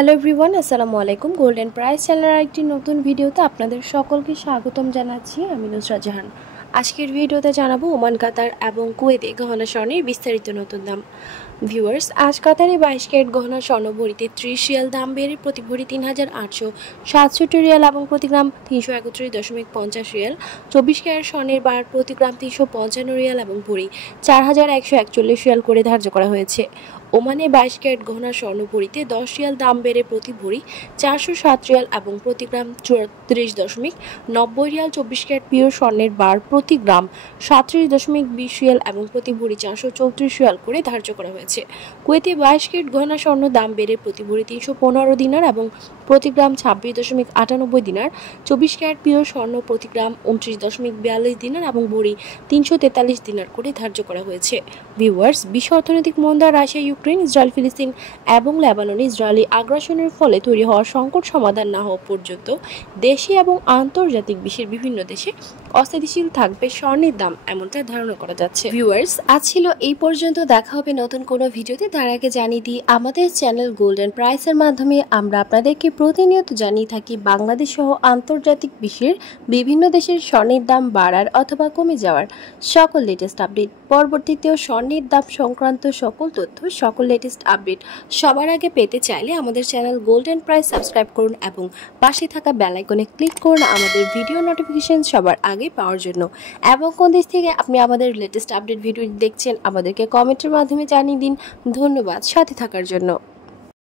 Hello everyone, আসসালামু আলাইকুম। Golden price চ্যানেলের একটি নতুন ভিডিওতে আপনাদের সকলকে স্বাগতম জানাচ্ছি। আমি নুসরাত জাহান। আজকের ভিডিওতে জানাবো ওমান, কাতার এবং কুয়েতে গহনা স্বর্ণের বিস্তারিত নতুন দাম। ভিউয়ার্স, আজ কাতারে 22 ক্যারেট গহনা স্বর্ণ ভরিতে 30 রিয়াল দাম বেড়ে প্রতি ভরি ৩,৮৬৭ রিয়াল এবং প্রতি গ্রাম ৩৩১.৫০ রিয়াল। 24 ক্যারেট স্বর্ণের বার প্রতি গ্রাম ৩৫৫ রিয়াল এবং ভরি ৪,১৪১ রিয়াল করে ধার্য করা হয়েছে। ওমানে 22 ক্যারেট গহনা স্বর্ণ ভরিতে 10 রিয়াল দাম বেড়ে প্রতি ভরি 407 রিয়াল এবং প্রতি গ্রাম 34.৯০ রিয়াল। 24 ক্যারেট পিওর স্বর্ণের বার প্রতি গ্রাম 37.২০ রিয়াল এবং প্রতি ভরি 434 রিয়াল করে ধার্য করা হয়েছে। কুয়েতে 22 ক্যারেট গহনা স্বর্ণ দাম বেড়ে প্রতি ভরি 315 দিনার এবং প্রতি গ্রাম 26.98 দিনার। 24 ক্যারেট পিওর স্বর্ণ প্রতি গ্রাম 29.42 দিনার এবং ভরি 343 দিনার করে ধার্য করা হয়েছে। ভিউয়ার্স, বিশ্ব অর্থনৈতিক মন্দা, রাশিয়া, ইউক্রেন, ইসরায়েল, ফিলিস্তিন এবং লেবাননে ইসরায়েলি আগ্রাসনের ফলে তৈরি হওয়া সংকট সমাধান না হওয়া পর্যন্ত দেশি এবং আন্তর্জাতিক বিশ্বের বিভিন্ন দেশে অস্থিতিশীল থাকবে স্বর্ণের দাম, এমনটা ধারণা করা যাচ্ছে। ভিউয়ার্স, আজ ছিল এই পর্যন্ত। দেখা হবে নতুন কোনো ভিডিওতে। তার আগে জানিয়ে দিই, আমাদের চ্যানেল গোল্ডেন প্রাইসের মাধ্যমে আমরা আপনাদেরকে প্রতিনিয়ত জানিয়ে থাকি বাংলাদেশ সহ আন্তর্জাতিক বিশ্বের বিভিন্ন দেশের স্বর্ণের দাম বাড়ার অথবা কমে যাওয়ার সকল লেটেস্ট আপডেট। পরবর্তীতেও স্বর্ণের দাম সংক্রান্ত সকল তথ্য, সকল লেটেস্ট আপডেট সবার আগে পেতে চাইলে আমাদের চ্যানেল গোল্ডেন প্রাইস সাবস্ক্রাইব করুন এবং পাশে থাকা বেল আইকনে ক্লিক করুন আমাদের ভিডিও নোটিফিকেশন সবার আগে পাওয়ার জন্য। এবং কোন দেশ থেকে আপনি আমাদের লেটেস্ট আপডেট ভিডিও দেখছেন আমাদেরকে কমেন্টের মাধ্যমে জানিয়ে দিন। ধন্যবাদ সাথে থাকার জন্য।